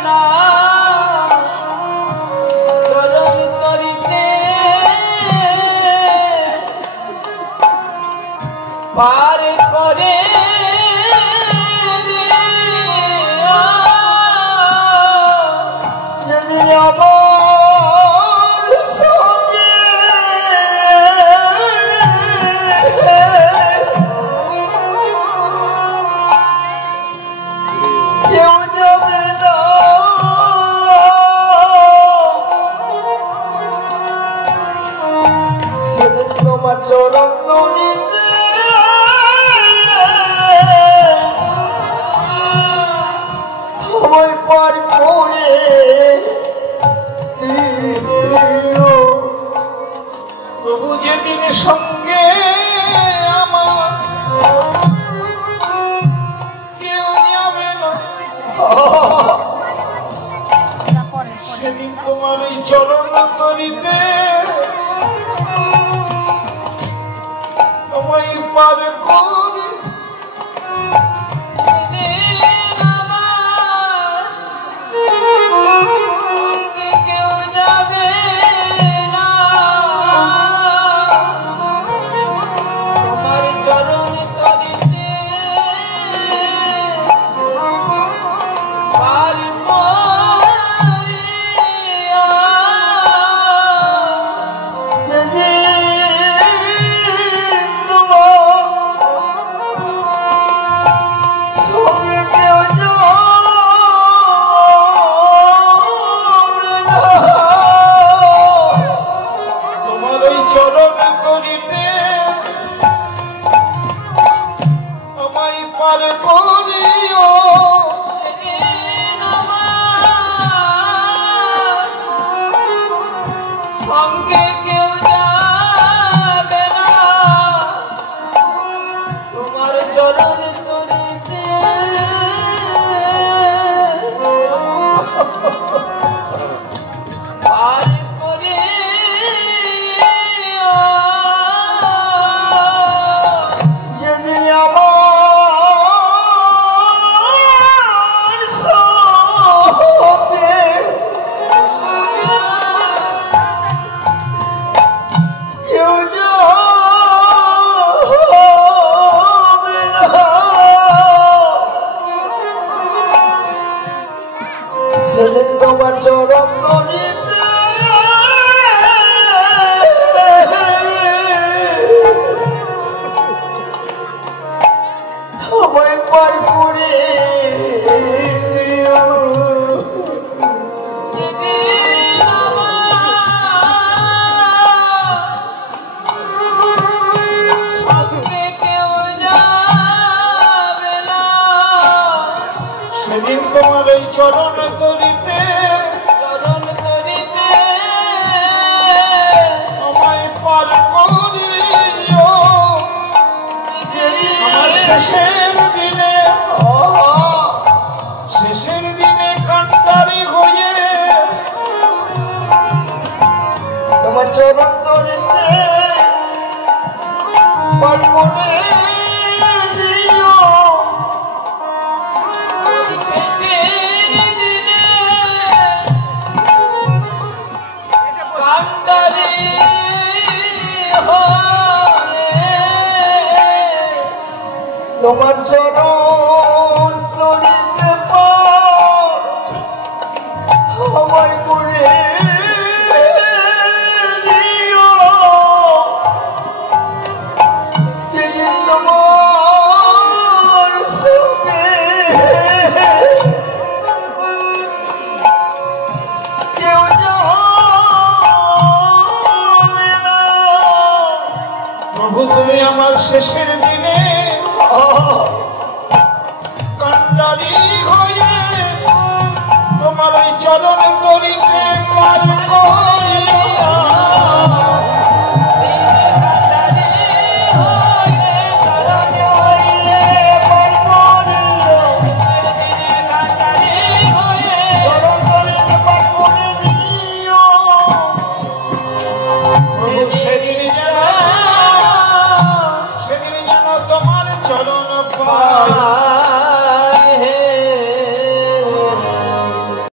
না চরণ তরিতে পার করে চরণ তরিতে আমায় পার করে প্রভু যেদিন সঙ্গে আমার কেউ যাবে না সেদিন তোমার এই চরণ তরিতে আমায় পার করে কেউ যাবে না তোমার চরণ তরিতে পার করিয়া তোমার ওই চরণ তরিতে আমায় পার করিও সঙ্গে কেউ যাবে না তোমার চরণ তরিতে পার করে যেদিন আমার সাথে কেউ যাবে না সেদিন তোমার চরণ তরিতে আমায় পার করে সঙ্গে কেউ যাবে না সেদিন তোমার ওই চরণ তরিতে চরণ তরিতে আমায় পার করিও আমার শেষের দিনে কান্ডারি হয়ে তোমার চরণ তরিতে পার করে দিও শেষের দিনে কান্ডারি হয়ে তোমার চরণ তরিতে পার আমায় করে দিও সেদিন তোমার সঙ্গে কেউ যাবে না প্রভু তুমি আমার শেষের